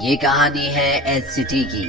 ये कहानी है एच सिटी की,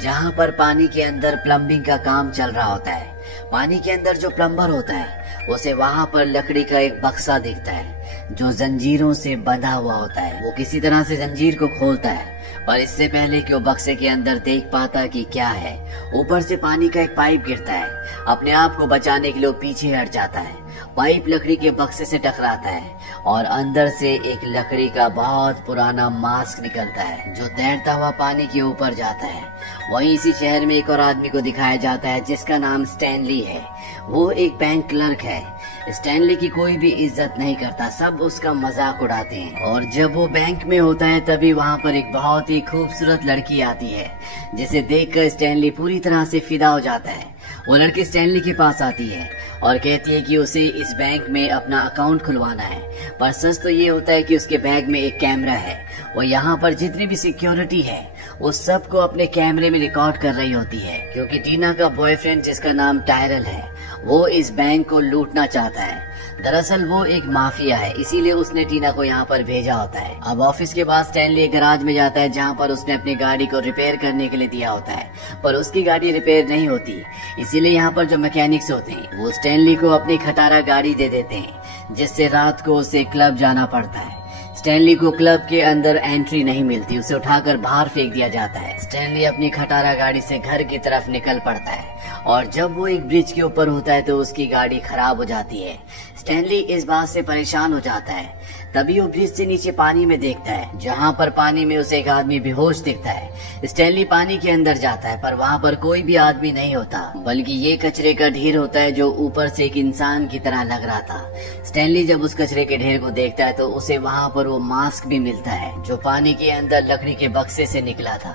जहाँ पर पानी के अंदर प्लम्बिंग का काम चल रहा होता है। पानी के अंदर जो प्लम्बर होता है उसे वहाँ पर लकड़ी का एक बक्सा दिखता है जो जंजीरों से बंधा हुआ होता है। वो किसी तरह से जंजीर को खोलता है, पर इससे पहले कि वो बक्से के अंदर देख पाता कि क्या है, ऊपर से पानी का एक पाइप गिरता है। अपने आप को बचाने के लिए पीछे हट जाता है। पाइप लकड़ी के बक्से से टकराता है और अंदर से एक लकड़ी का बहुत पुराना मास्क निकलता है जो तैरता हुआ पानी के ऊपर जाता है। वहीं इसी शहर में एक और आदमी को दिखाया जाता है जिसका नाम स्टैनली है। वो एक बैंक क्लर्क है। स्टैनली की कोई भी इज्जत नहीं करता, सब उसका मजाक उड़ाते हैं। और जब वो बैंक में होता है तभी वहाँ पर एक बहुत ही खूबसूरत लड़की आती है जिसे देखकर स्टैनली पूरी तरह से फिदा हो जाता है। वो लड़की स्टैनली के पास आती है और कहती है कि उसे इस बैंक में अपना अकाउंट खुलवाना है, पर सच तो ये होता है कि उसके बैग में एक कैमरा है। वो यहाँ पर जितनी भी सिक्योरिटी है वो सबको अपने कैमरे में रिकॉर्ड कर रही होती है, क्योंकि टीना का बॉयफ्रेंड जिसका नाम टायरल है वो इस बैंक को लूटना चाहता है। दरअसल वो एक माफिया है, इसीलिए उसने टीना को यहाँ पर भेजा होता है। अब ऑफिस के बाद स्टैनली एक गैराज में जाता है जहाँ पर उसने अपनी गाड़ी को रिपेयर करने के लिए दिया होता है, पर उसकी गाड़ी रिपेयर नहीं होती। इसीलिए यहाँ पर जो मैकेनिक्स होते हैं वो स्टैनली को अपनी खटारा गाड़ी दे देते हैं, जिससे रात को उसे क्लब जाना पड़ता है। स्टैनली को क्लब के अंदर एंट्री नहीं मिलती, उसे उठाकर बाहर फेंक दिया जाता है। स्टैनली अपनी खटारा गाड़ी से घर की तरफ निकल पड़ता है और जब वो एक ब्रिज के ऊपर होता है तो उसकी गाड़ी खराब हो जाती है। स्टैनली इस बात से परेशान हो जाता है। तभी वो ब्रिज से नीचे पानी में देखता है, जहाँ पर पानी में उसे एक आदमी बेहोश दिखता है। स्टैनली पानी के अंदर जाता है पर वहाँ पर कोई भी आदमी नहीं होता, बल्कि ये कचरे का ढेर होता है जो ऊपर से एक इंसान की तरह लग रहा था। स्टैनली जब उस कचरे के ढेर को देखता है तो उसे वहाँ पर वो मास्क भी मिलता है जो पानी के अंदर लकड़ी के बक्से से निकला था।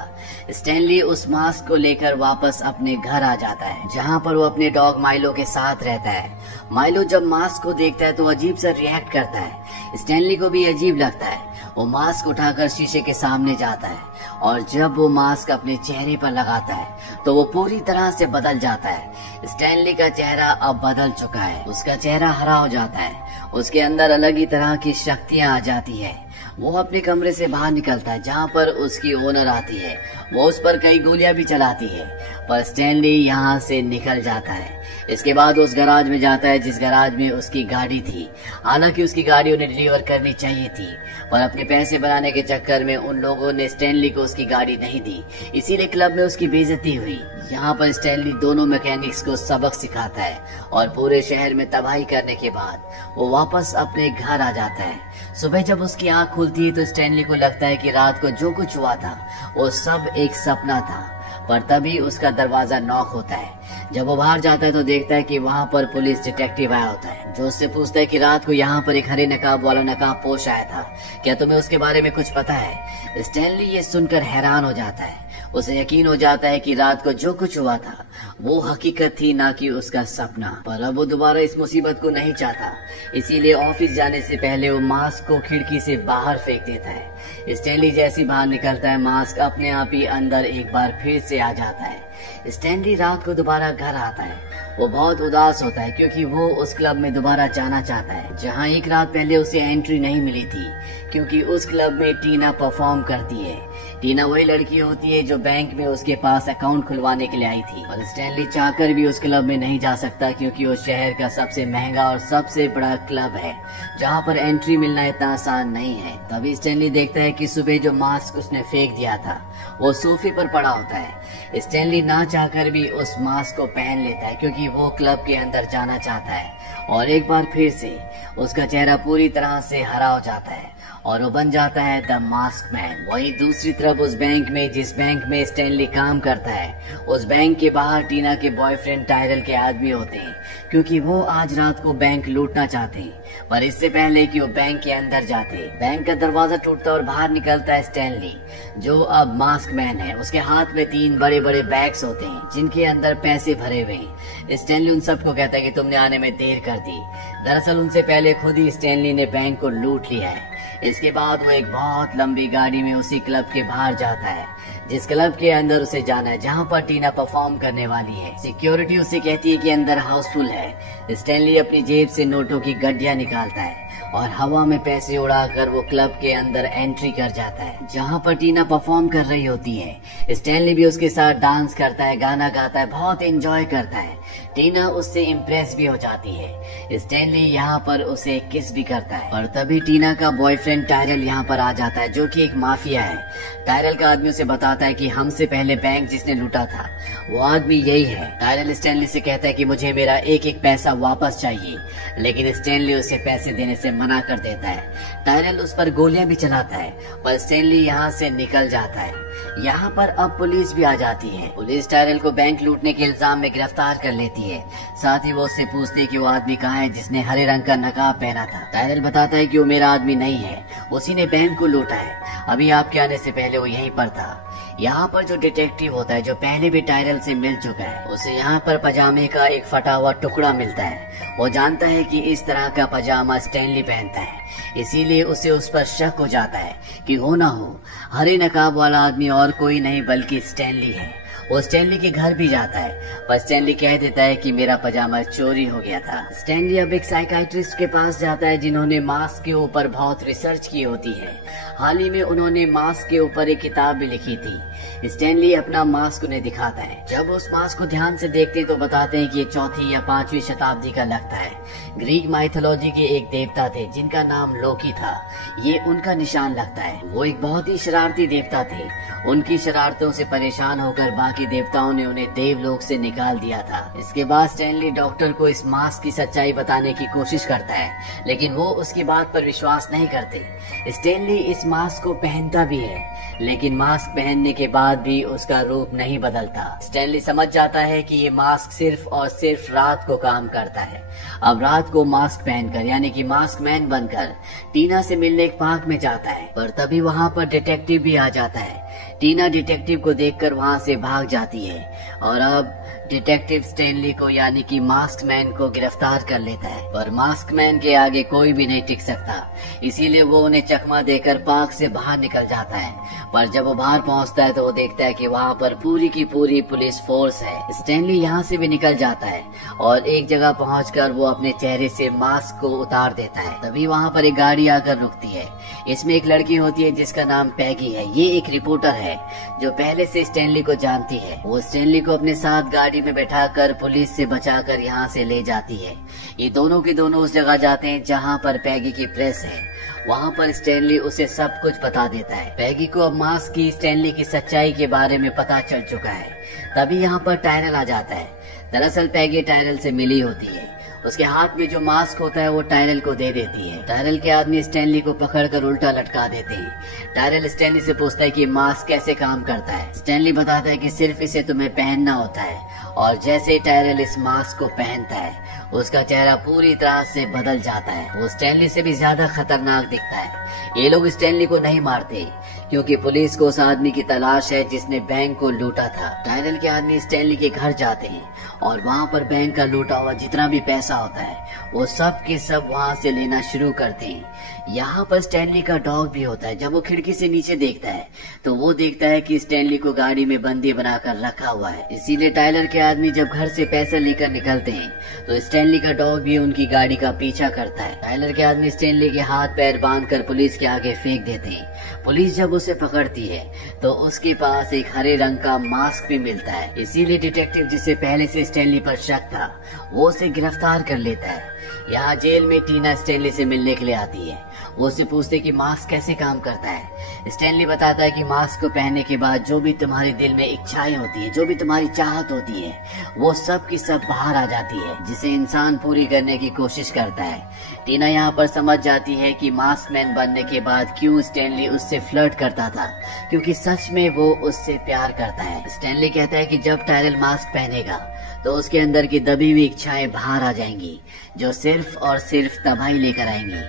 स्टैनली उस मास्क को लेकर वापस अपने घर आ जाता है, जहाँ पर वो अपने डॉग माइलो के साथ रहता है। माइलो जब मास्क को देखता है तो अजीब सा रिएक्ट करता है। स्टैनली को भी अजीब लगता है। वो मास्क उठाकर शीशे के सामने जाता है और जब वो मास्क अपने चेहरे पर लगाता है तो वो पूरी तरह से बदल जाता है। स्टैनली का चेहरा अब बदल चुका है, उसका चेहरा हरा हो जाता है, उसके अंदर अलग ही तरह की शक्तियाँ आ जाती है। वो अपने कमरे से बाहर निकलता है जहाँ पर उसकी ओनर आती है। वो उस पर कई गोलियां भी चलाती है, पर स्टैनली यहाँ से निकल जाता है। इसके बाद उस गैराज में जाता है जिस गैराज में उसकी गाड़ी थी। हालांकि उसकी गाड़ी उन्हें डिलीवर करनी चाहिए थी, पर अपने पैसे बनाने के चक्कर में उन लोगों ने स्टैनली को उसकी गाड़ी नहीं दी, इसीलिए क्लब में उसकी बेइज्जती हुई। यहाँ पर स्टैनली दोनों मैकेनिक्स को सबक सिखाता है और पूरे शहर में तबाही करने के बाद वो वापस अपने घर आ जाता है। सुबह जब उसकी आंख खुलती है तो स्टैनली को लगता है कि रात को जो कुछ हुआ था वो सब एक सपना था, पर तभी उसका दरवाजा नॉक होता है। जब वो बाहर जाता है तो देखता है कि वहाँ पर पुलिस डिटेक्टिव आया होता है, जो उससे पूछता है कि रात को यहाँ पर एक हरे नकाब वाला नकाबपोश आया था, क्या तुम्हें उसके बारे में कुछ पता है? स्टैनली ये सुनकर हैरान हो जाता है। उसे यकीन हो जाता है कि रात को जो कुछ हुआ था वो हकीकत थी, ना कि उसका सपना। पर अब वो दोबारा इस मुसीबत को नहीं चाहता, इसीलिए ऑफिस जाने से पहले वो मास्क को खिड़की से बाहर फेंक देता है। स्टैनली जैसे बाहर निकलता है मास्क अपने आप ही अंदर एक बार फिर से आ जाता है। स्टैनली रात को दोबारा घर आता है। वो बहुत उदास होता है क्योंकि वो उस क्लब में दोबारा जाना चाहता है जहाँ एक रात पहले उसे एंट्री नहीं मिली थी, क्योंकि उस क्लब में टीना परफॉर्म करती है। टीना वही लड़की होती है जो बैंक में उसके पास अकाउंट खुलवाने के लिए आई थी, और स्टैनली चाहकर भी उस क्लब में नहीं जा सकता क्योंकि वो शहर का सबसे महंगा और सबसे बड़ा क्लब है जहाँ पर एंट्री मिलना इतना आसान नहीं है। तभी स्टैनली देखता है कि सुबह जो मास्क उसने फेंक दिया था वो सोफे पर पड़ा होता है। स्टैनली ना चाहकर भी उस मास्क को पहन लेता है क्योंकि वो क्लब के अंदर जाना चाहता है, और एक बार फिर से उसका चेहरा पूरी तरह से हरा हो जाता है और वो बन जाता है द मास्क मैन। वहीं दूसरी तरफ उस बैंक में, जिस बैंक में स्टैनली काम करता है, उस बैंक के बाहर टीना के बॉयफ्रेंड टायरल के आदमी होते हैं, क्योंकि वो आज रात को बैंक लूटना चाहते हैं। पर इससे पहले कि वो बैंक के अंदर जाते, बैंक का दरवाजा टूटता और बाहर निकलता है स्टैनली, जो अब मास्क मैन है। उसके हाथ में 3 बड़े बड़े बैग्स होते हैं जिनके अंदर पैसे भरे हुए हैं। स्टैनली उन सबको कहता है कि तुमने आने में देर कर दी। दरअसल उनसे पहले खुद ही स्टैनली ने बैंक को लूट लिया है। इसके बाद वो एक बहुत लंबी गाड़ी में उसी क्लब के बाहर जाता है जिस क्लब के अंदर उसे जाना है, जहाँ पर टीना परफॉर्म करने वाली है। सिक्योरिटी उसे कहती है कि अंदर हाउसफुल है। स्टैनली अपनी जेब से नोटों की गड्डियां निकालता है और हवा में पैसे उड़ाकर वो क्लब के अंदर एंट्री कर जाता है, जहाँ पर टीना परफॉर्म कर रही होती है। स्टैनली भी उसके साथ डांस करता है, गाना गाता है, बहुत एंजॉय करता है। टीना उससे इम्प्रेस भी हो जाती है। स्टैनली यहाँ पर उसे किस भी करता है, और तभी टीना का बॉयफ्रेंड टायरल यहाँ पर आ जाता है, जो कि एक माफिया है। टायरल का आदमी उसे बताता है कि हमसे पहले बैंक जिसने लूटा था वो आदमी यही है। टायरल स्टैनली से कहता है कि मुझे मेरा एक एक पैसा वापस चाहिए, लेकिन स्टैनली उसे पैसे देने से मना कर देता है। टायरल उस पर गोलियां भी चलाता है, पर स्टैनली यहाँ से निकल जाता है। यहाँ पर अब पुलिस भी आ जाती है। पुलिस टायरल को बैंक लूटने के इल्जाम में गिरफ्तार कर लेती है। साथ ही वो उससे पूछती है कि वो आदमी कहाँ है जिसने हरे रंग का नकाब पहना था। टायरल बताता है कि वो मेरा आदमी नहीं है, उसी ने बैंक को लूटा है, अभी आपके आने से पहले वो यहीं पर था। यहाँ पर जो डिटेक्टिव होता है, जो पहले भी टायरल से मिल चुका है, उसे यहाँ पर पजामे का एक फटा हुआ टुकड़ा मिलता है। वो जानता है कि इस तरह का पजामा स्टैनली पहनता है, इसीलिए उसे उस पर शक हो जाता है कि हो ना हो हरे नकाब वाला आदमी और कोई नहीं बल्कि स्टैनली है। वो स्टैनली के घर भी जाता है, पर स्टैनली कह देता है कि मेरा पजामा चोरी हो गया था। स्टैनली अब एक साइकाइट्रिस्ट के पास जाता है, जिन्होंने मास्क के ऊपर बहुत रिसर्च की होती है। हाल ही में उन्होंने मास्क के ऊपर एक किताब भी लिखी थी। स्टैनली अपना मास्क उन्हें दिखाता है। जब उस मास्क को ध्यान से देखते हैं तो बताते हैं कि ये 4वीं या 5वीं शताब्दी का लगता है। ग्रीक माइथोलॉजी के एक देवता थे जिनका नाम लोकी था, ये उनका निशान लगता है। वो एक बहुत ही शरारती देवता थे। उनकी शरारतों से परेशान होकर बाकी देवताओं ने उन्हें देवलोक से निकाल दिया था। इसके बाद स्टैनली डॉक्टर को इस मास्क की सच्चाई बताने की कोशिश करता है, लेकिन वो उसकी बात पर विश्वास नहीं करते। स्टैनली इस मास्क को पहनता भी है, लेकिन मास्क पहनने के बाद भी उसका रूप नहीं बदलता। स्टैनली समझ जाता है कि ये मास्क सिर्फ और सिर्फ रात को काम करता है। अब रात को मास्क पहनकर, यानी कि मास्क मैन बनकर, टीना से मिलने एक पार्क में जाता है, पर तभी वहाँ पर डिटेक्टिव भी आ जाता है। टीना डिटेक्टिव को देखकर वहाँ से भाग जाती है, और अब डिटेक्टिव स्टैनली को, यानी कि मास्क मैन को गिरफ्तार कर लेता है। पर मास्क मैन के आगे कोई भी नहीं टिक सकता, इसीलिए वो उन्हें चकमा देकर पार्क से बाहर निकल जाता है। पर जब वो बाहर पहुंचता है तो वो देखता है कि वहाँ पर पूरी की पूरी पुलिस फोर्स है। स्टैनली यहाँ से भी निकल जाता है और एक जगह पहुंचकर वो अपने चेहरे से मास्क को उतार देता है। तभी वहाँ पर एक गाड़ी आकर रुकती है। इसमें एक लड़की होती है जिसका नाम पैगी है। ये एक रिपोर्टर है जो पहले से स्टैनली को जानती है। वो स्टैनली को अपने साथ गाड़ी में बैठाकर पुलिस से बचाकर यहाँ से ले जाती है। ये दोनों के दोनों उस जगह जाते हैं जहाँ पर पैगी की प्रेस है। वहाँ पर स्टैनली उसे सब कुछ बता देता है। पैगी को अब मास्क की स्टैनली की सच्चाई के बारे में पता चल चुका है। तभी यहाँ पर टायरल आ जाता है। दरअसल पैगी टायरल से मिली होती है। उसके हाथ में जो मास्क होता है वो टायरल को दे देती है। टायरल के आदमी स्टैनली को पकड़कर उल्टा लटका देते हैं। टायरल स्टैनली से पूछता है कि मास्क कैसे काम करता है। स्टैनली बताता है कि सिर्फ इसे तुम्हें पहनना होता है, और जैसे टायरल इस मास्क को पहनता है उसका चेहरा पूरी तरह से बदल जाता है। वो स्टैनली से भी ज्यादा खतरनाक दिखता है। ये लोग स्टैनली को नहीं मारते क्योंकि पुलिस को उस आदमी की तलाश है जिसने बैंक को लूटा था। टायरल के आदमी स्टैनली के घर जाते हैं और वहाँ पर बैंक का लूटा हुआ जितना भी पैसा होता है वो सब के सब वहाँ से लेना शुरू करते हैं। यहाँ पर स्टैनली का डॉग भी होता है। जब वो खिड़की से नीचे देखता है तो वो देखता है कि स्टैनली को गाड़ी में बंदी बनाकर रखा हुआ है। इसीलिए टायलर के आदमी जब घर से पैसे लेकर निकलते हैं तो स्टैनली का डॉग भी उनकी गाड़ी का पीछा करता है। टायलर के आदमी स्टैनली के हाथ पैर बांधकर पुलिस के आगे फेंक देते हैं। पुलिस जब उसे पकड़ती है तो उसके पास एक हरे रंग का मास्क भी मिलता है। इसीलिए डिटेक्टिव, जिसे पहले से स्टैनली पर शक था, वो उसे गिरफ्तार कर लेता है। यहाँ जेल में टीना स्टैनली से मिलने के लिए आती है। वो उससे पूछते कि मास्क कैसे काम करता है। स्टैनली बताता है कि मास्क को पहनने के बाद जो भी तुम्हारे दिल में इच्छाएं होती है, जो भी तुम्हारी चाहत होती है, वो सब की सब बाहर आ जाती है, जिसे इंसान पूरी करने की कोशिश करता है। टीना यहाँ पर समझ जाती है कि मास्क मैन बनने के बाद क्यों स्टैनली उससे फ्लर्ट करता था, क्योंकि सच में वो उससे प्यार करता है। स्टैनली कहता है कि जब टायरल मास्क पहनेगा तो उसके अंदर की दबी हुई इच्छाएं बाहर आ जाएंगी, जो सिर्फ और सिर्फ तबाही लेकर आएंगी।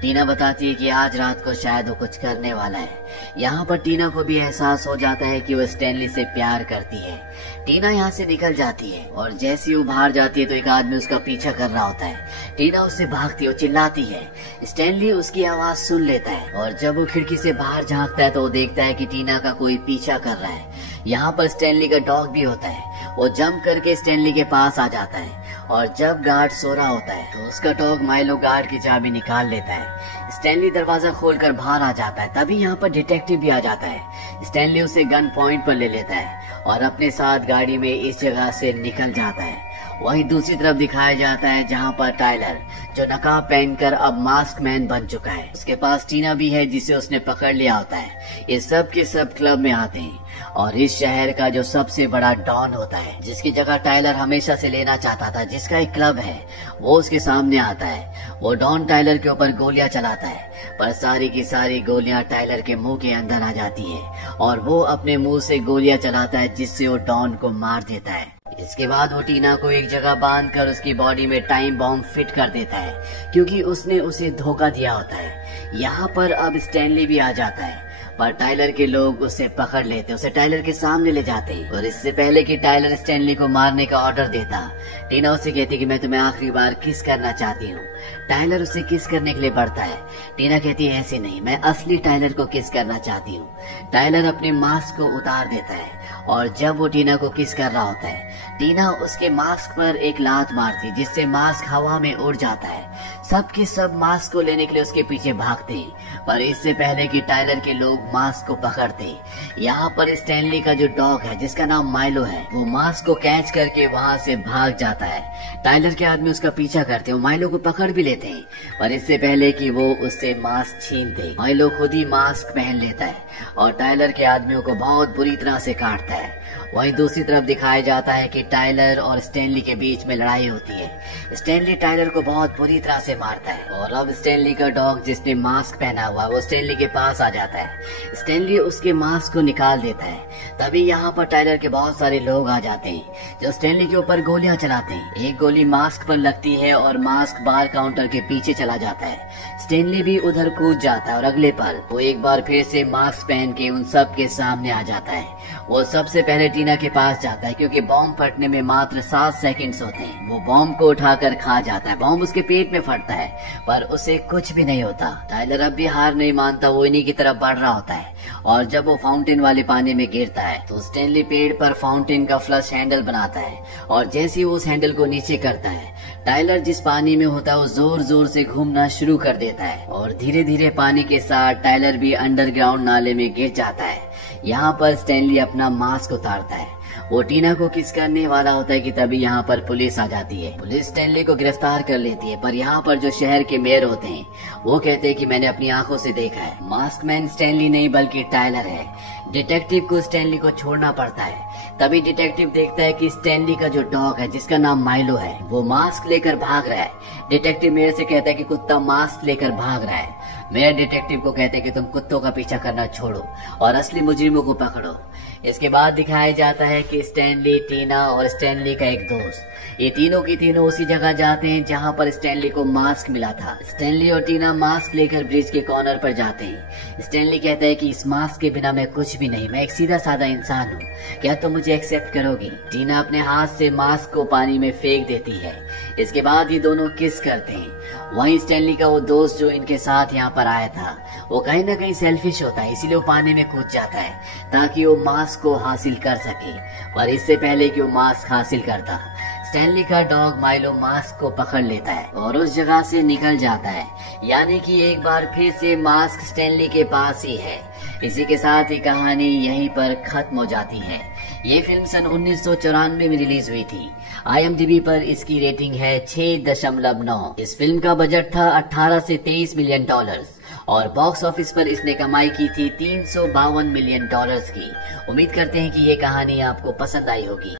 टीना बताती है कि आज रात को शायद वो कुछ करने वाला है। यहाँ पर टीना को भी एहसास हो जाता है कि वो स्टैनली से प्यार करती है। टीना यहाँ से निकल जाती है और जैसे ही वो बाहर जाती है तो एक आदमी उसका पीछा कर रहा होता है। टीना उससे भागती है, चिल्लाती है। स्टैनली उसकी आवाज सुन लेता है और जब वो खिड़की से बाहर झांकता है तो वो देखता है कि टीना का कोई पीछा कर रहा है। यहाँ पर स्टैनली का डॉग भी होता है। वो जंप करके स्टैनली के पास आ जाता है और जब गार्ड सो रहा होता है तो उसका डॉग माइलो गार्ड की चाबी निकाल लेता है। स्टैनली दरवाजा खोलकर बाहर आ जाता है। तभी यहाँ पर डिटेक्टिव भी आ जाता है। स्टैनली उसे गन पॉइंट पर ले लेता है और अपने साथ गाड़ी में इस जगह से निकल जाता है। वहीं दूसरी तरफ दिखाया जाता है जहाँ पर टाइलर, जो नकाब पहनकर अब मास्क मैन बन चुका है, उसके पास टीना भी है जिसे उसने पकड़ लिया होता है। ये सब के सब क्लब में आते हैं और इस शहर का जो सबसे बड़ा डॉन होता है, जिसकी जगह टाइलर हमेशा से लेना चाहता था, जिसका एक क्लब है, वो उसके सामने आता है। वो डॉन टाइलर के ऊपर गोलियां चलाता है, पर सारी की सारी गोलियां टाइलर के मुंह के अंदर आ जाती है और वो अपने मुंह से गोलियां चलाता है, जिससे वो डॉन को मार देता है। इसके बाद वो टीना को एक जगह बांधकर उसकी बॉडी में टाइम बॉम्ब फिट कर देता है, क्योंकि उसने उसे धोखा दिया होता है। यहाँ पर अब स्टैनली भी आ जाता है, पर टाइलर के लोग उसे पकड़ लेते, उसे टाइलर के सामने ले जाते हैं। और इससे पहले कि टाइलर स्टैनली को मारने का ऑर्डर देता, टीना उसे कहती कि मैं तुम्हें आखिरी बार किस करना चाहती हूँ। टाइलर उसे किस करने के लिए बढ़ता है। टीना कहती है ऐसे नहीं, मैं असली टाइलर को किस करना चाहती हूँ। टाइलर अपने मास्क को उतार देता है और जब वो टीना को किस कर रहा होता है, टीना उसके मास्क पर एक लात मारती, जिससे मास्क हवा में उड़ जाता है। सब के सब मास्क को लेने के लिए उसके पीछे भागते हैं, पर इससे पहले कि टाइलर के लोग मास्क को पकड़ते, यहाँ पर स्टैनली का जो डॉग है, जिसका नाम माइलो है, वो मास्क को कैच करके वहाँ से भाग जाता है। टाइलर के आदमी उसका पीछा करते हैं, माइलो को पकड़ भी लेते हैं, पर इससे पहले कि वो उससे मास्क छीनते, माइलो खुद ही मास्क पहन लेता है और टाइलर के आदमियों को बहुत बुरी तरह से काटता है। वहीं दूसरी तरफ दिखाया जाता है कि टाइलर और स्टैनली के बीच में लड़ाई होती है। स्टैनली टाइलर को बहुत बुरी तरह से मारता है और अब स्टैनली का डॉग, जिसने मास्क पहना हुआ, वो स्टैनली के पास आ जाता है। स्टैनली उसके मास्क को निकाल देता है। तभी यहाँ पर टाइलर के बहुत सारे लोग आ जाते हैं, जो स्टैनली के ऊपर गोलियां चलाते हैं। एक गोली मास्क पर लगती है और मास्क बार काउंटर के पीछे चला जाता है। स्टैनली भी उधर कूद जाता है और अगले पल वो एक बार फिर से मास्क पहन के उन सब के सामने आ जाता है। वो सबसे पहले टीना के पास जाता है, क्योंकि बॉम्ब फटने में मात्र 7 सेकंड्स होते हैं। वो बॉम्ब को उठाकर खा जाता है। बॉम्ब उसके पेट में फटता है, पर उसे कुछ भी नहीं होता। टाइलर अब भी हार नहीं मानता, वो इन्हीं की तरफ बढ़ रहा होता है और जब वो फाउंटेन वाले पानी में गिरता है तो स्टैनली पेड़ पर फाउंटेन का फ्लश हैंडल बनाता है और जैसे ही वो उस हैंडल को नीचे करता है, टाइलर जिस पानी में होता है वो जोर जोर से घूमना शुरू कर देता है और धीरे धीरे पानी के साथ टाइलर भी अंडरग्राउंड नाले में गिर जाता है। यहाँ पर स्टैनली अपना मास्क उतारता है। वो टीना को किस करने वाला होता है कि तभी यहाँ पर पुलिस आ जाती है। पुलिस स्टैनली को गिरफ्तार कर लेती है, पर यहाँ पर जो शहर के मेयर होते हैं वो कहते हैं कि मैंने अपनी आंखों से देखा है, मास्क मैन स्टैनली नहीं बल्कि टाइलर है। डिटेक्टिव को स्टैनली को छोड़ना पड़ता है। तभी डिटेक्टिव देखता है कि स्टैनली का जो डॉग है, जिसका नाम माइलो है, वो मास्क लेकर भाग रहा है। डिटेक्टिव मेयर से कहता है कि कुत्ता मास्क लेकर भाग रहा है। मेयर डिटेक्टिव को कहते हैं कि तुम कुत्तों का पीछा करना छोड़ो और असली मुजरिमों को पकड़ो। इसके बाद दिखाया जाता है कि स्टैनली, टीना और स्टैनली का एक दोस्त, ये तीनों की तीनों उसी जगह जाते हैं जहां पर स्टैनली को मास्क मिला था। स्टैनली और टीना मास्क लेकर ब्रिज के कॉर्नर पर जाते हैं। स्टैनली कहता है कि इस मास्क के बिना मैं कुछ भी नहीं, मैं एक सीधा साधा इंसान हूँ, क्या तुम मुझे एक्सेप्ट करोगी? टीना अपने हाथ से मास्क को पानी में फेंक देती है। इसके बाद ये दोनों किस करते हैं। वहीं स्टैनली का वो दोस्त जो इनके साथ यहाँ पर आया था, वो कहीं ना कहीं सेल्फिश होता है, इसीलिए वो पानी में कूद जाता है ताकि वो मास्क को हासिल कर सके। पर इससे पहले कि वो मास्क हासिल करता, स्टैनली का डॉग माइलो मास्क को पकड़ लेता है और उस जगह से निकल जाता है। यानी कि एक बार फिर से मास्क स्टैनली के पास ही है। इसी के साथ ही कहानी यहीं पर खत्म हो जाती है। ये फिल्म सन 1994 में रिलीज हुई थी। IMDb पर इसकी रेटिंग है 6.9। इस फिल्म का बजट था 18 से 23 मिलियन डॉलर्स और बॉक्स ऑफिस पर इसने कमाई की थी 352 मिलियन डॉलर्स की। उम्मीद करते हैं कि ये कहानी आपको पसंद आई होगी।